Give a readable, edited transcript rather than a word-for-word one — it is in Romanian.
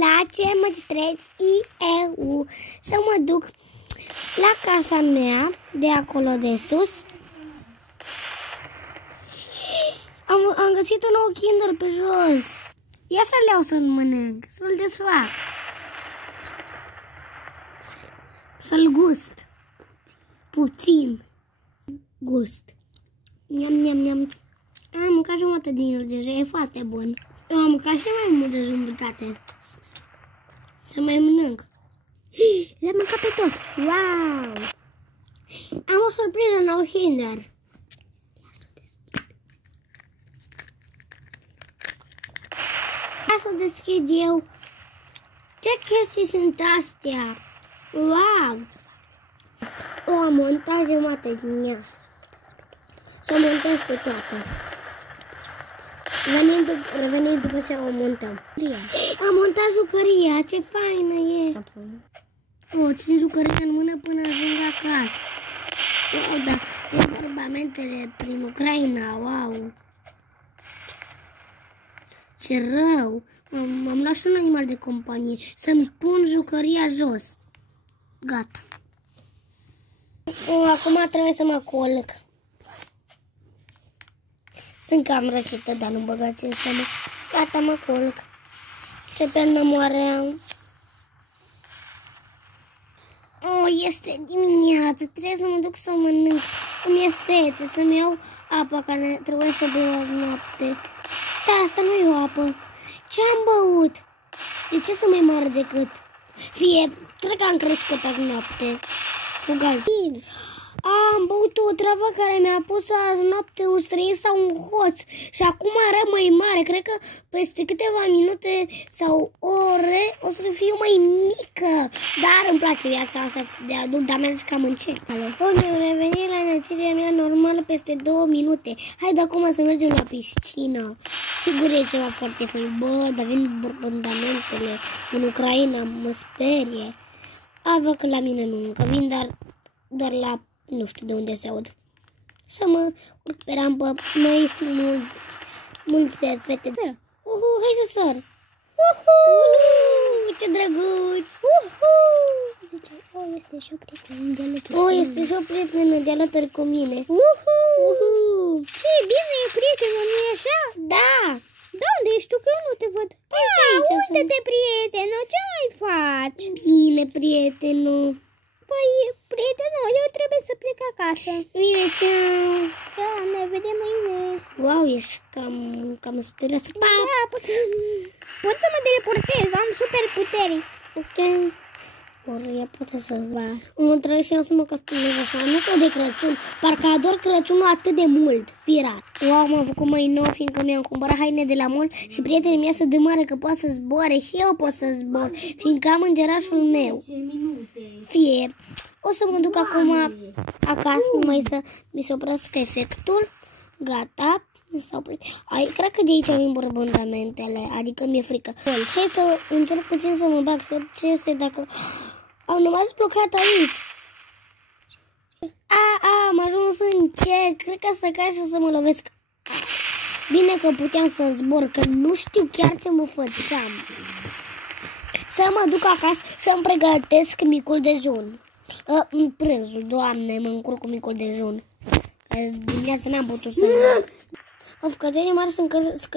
la, ce mă distrez eu? Să mă duc la casa mea, de acolo de sus. Am găsit un nou Kinder pe jos. Ia să-l iau să-l mănânc, să-l desfac. Să-l gust. Puțin gust. Am mâncat jumătate din el deja, e foarte bun. Eu am mâncat și mai mult de jumătate. Să mai mănânc. Le-am mâncat pe tot. Wow! Am o surpriză nou Kinder. Hai să deschid eu. Ce chestii sunt astea? Wow! O am montat jumătate din ea. Să o montez pe toate. Revenim după ce o montăm. Am montat jucăria, ce faină e! O, țin jucăria în mână până ajung acasă. Wow, da, bombardamentele prin Ucraina, wow! Ce rău! Am luat și un animal de companie. Să-mi pun jucăria jos. Gata. Acum trebuie să mă culc. Sunt cam răcită, dar nu băgați în seamă. Gata, mă culc. Ce până moare. Este dimineață. Trebuie să mă duc să mănânc. Îmi e sete, să-mi iau apa care trebuie să beau azi noapte. Asta nu e o apă. Ce am băut? De ce să mai mare decât? Cred că am crescut azi noapte. Fugal. Am băut o travă care mi-a pus azi noapte un străin sau un hoț și acum are mai mare. Cred că peste câteva minute sau ore o să fiu mai mică. Dar îmi place viața asta de adult, dar merge cam încet. Am revenit la înălțirea mea normală peste 2 minute. Haide acum să mergem la piscină. Sigur e ceva foarte fel. Bă, dar vin bombardamentele în Ucraina, mă sperie. Văd că la mine nu încă vin, dar doar la... Nu știu de unde se aud. Să mă urc pe rampă. Mai sunt mulți fete. Hai să sar. Ce drăguț. Este și o prietenă de alături. Este și o prietenă de alături cu mine. Ce bine e prietenă, nu-i așa? Da. Da, unde ești tu? Că eu nu te văd. Unde-te, prieteno? Ce mai faci? Bine, prieteno. Păi, prietenul, eu trebuie să plec acasă. Bine, ceau. Ceau, ne vedem mâine. Wow, ești cam spirioasă. Da, pot să mă teleportez, am super puteri. Ok. Ori ea poate să-ți va. Mă trebuie și eu să mă costumez așa, nu că de Crăciun. Parcă ador Crăciunul atât de mult, firat. Wow, m-am făcut mai nou, fiindcă mi-am cumpărat haine de la mall și prietenii mei să de mare că poate să zboare și eu pot să zbor, fiindcă am îngerașul meu. O să mă duc acum acasă, numai să mi se oprească efectul. Gata. Cred că de aici vin bombardamentele, adică mi-e frică. Hai să încerc puțin să mă bag, să văd ce este dacă... Am rămas blocat aici. Am ajuns în cer, cred că să cași și să mă lovesc. Bine că puteam să zbor, că nu știu chiar ce mă făceam. Să mă duc acasă să-mi pregătesc micul dejun. Prânzul, Doamne, mă încurc cu micul dejun. Dimineața n-am putut să... Of, cățenii mari sunt